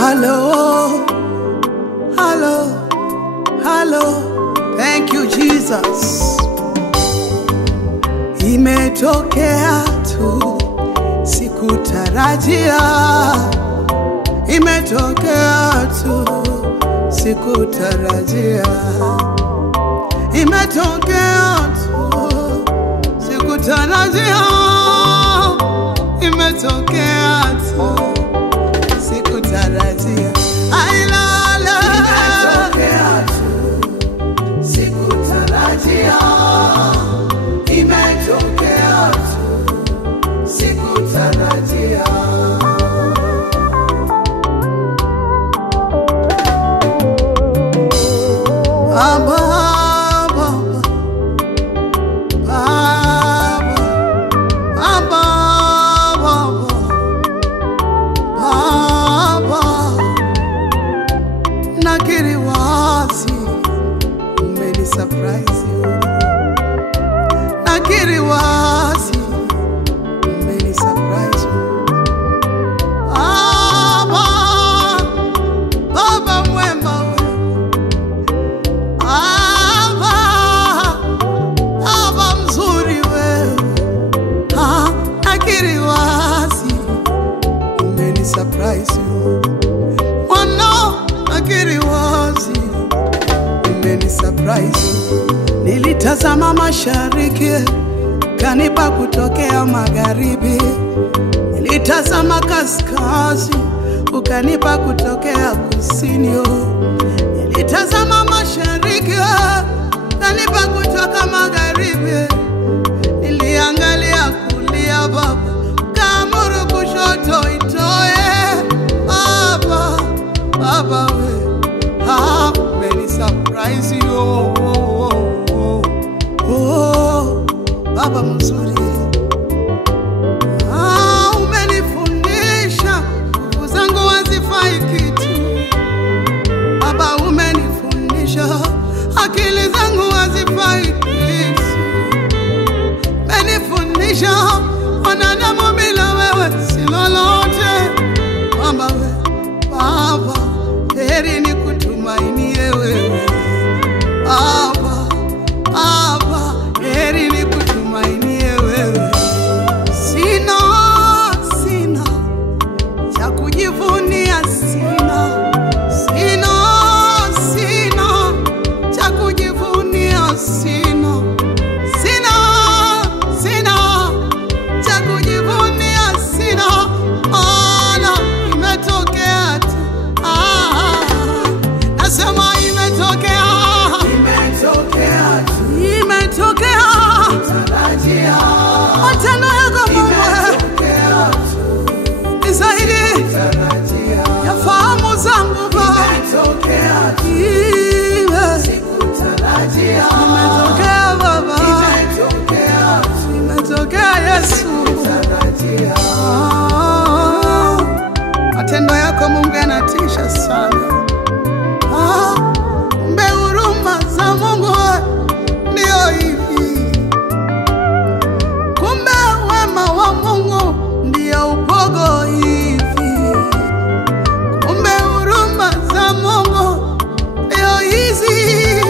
Hello, hello, hello. Thank you Jesus. Imetokea tu, sikutarajia. Imetokea tu, sikutarajia. Imetokea tu, sikutarajia. Imetokea tu, sikutarajia. Ailala. Imetokea tu, sikutarajia. Imetokea tu, sikutarajia. Nakiri wazi, umeni surprise you. Nakiri wazi, umeni surprise you. Baba mwema wewe. Baba mzuri wewe. Nakiri wazi, umeni surprise you. Nakiri wazi, umeni surprise. Nilitazama mashariki, kanipa kutokea magharibi. Nilitazama kaskazini, ukanipa kutokea kusini. Nilitazama mashariki, kanipa kutoka magharibi. Niliangalia kulia Baba, kamuru kushoto itoe. Baba we, umeni surprise you. Baba mzuri. Umenifundisha nguvu zangu hazifai kitu. Baba umenifundisha akili zangu hazifai kitu. Umenifundisha wanadamu bila wewe si lolote. Baba we, Baba, heri ni kutumainie wewe. Baba, heri ni kutumainie wewe. Sina cha kujivunia, sina cha kujivunia, sina cha kujivunia, sina. Ana imetokea tu. Nasema imetokea. Imetokea tu. Imetokea. Tarajia. Matendo yako Mungu. Imetokea tu. Ni zaidi. Tarajia. Ya fahamu zangu Baba. Imetokea tu. Sikutarajia. Imetokea Baba. Imetokea tu. Imetokea Yesu. Tarajia. Matendo yako Mungu yanatisha sana. Kumbe huruma za Mungu ndio hivi. Kumbe wema wa Mungu ndio upogo hivi. Kumbe huruma za Mungu ndio hizi.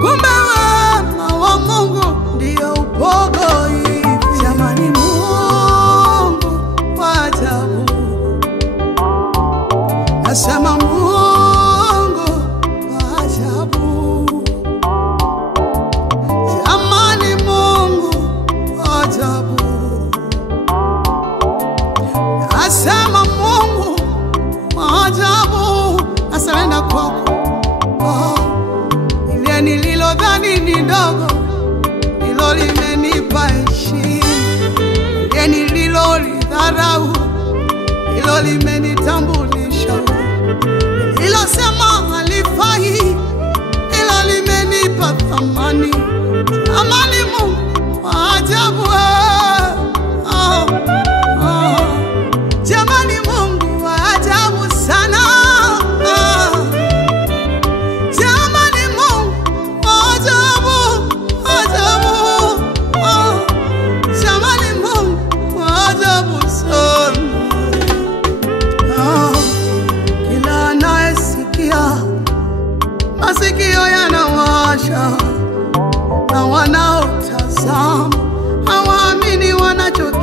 Kumbe wema wa Mungu ndio upogo hivi. Jamani, Mungu wa ajabu. Nasema Mungu wa ajabu. Jamani, Mungu wa ajabu. Nasema Mungu wa ajabu. Nasalenda kwako. Ile nililodhani ni ndogo, ndilo limenipa heshima. Ile nililolidharau, ndilo limenitambulisha. Nililosema halifai, ndilo limenipa thamani. Amani Mungu wa ajabu. Jamani, Mungu wa ajabu sana. Jamani, Mungu wa ajabu. nacho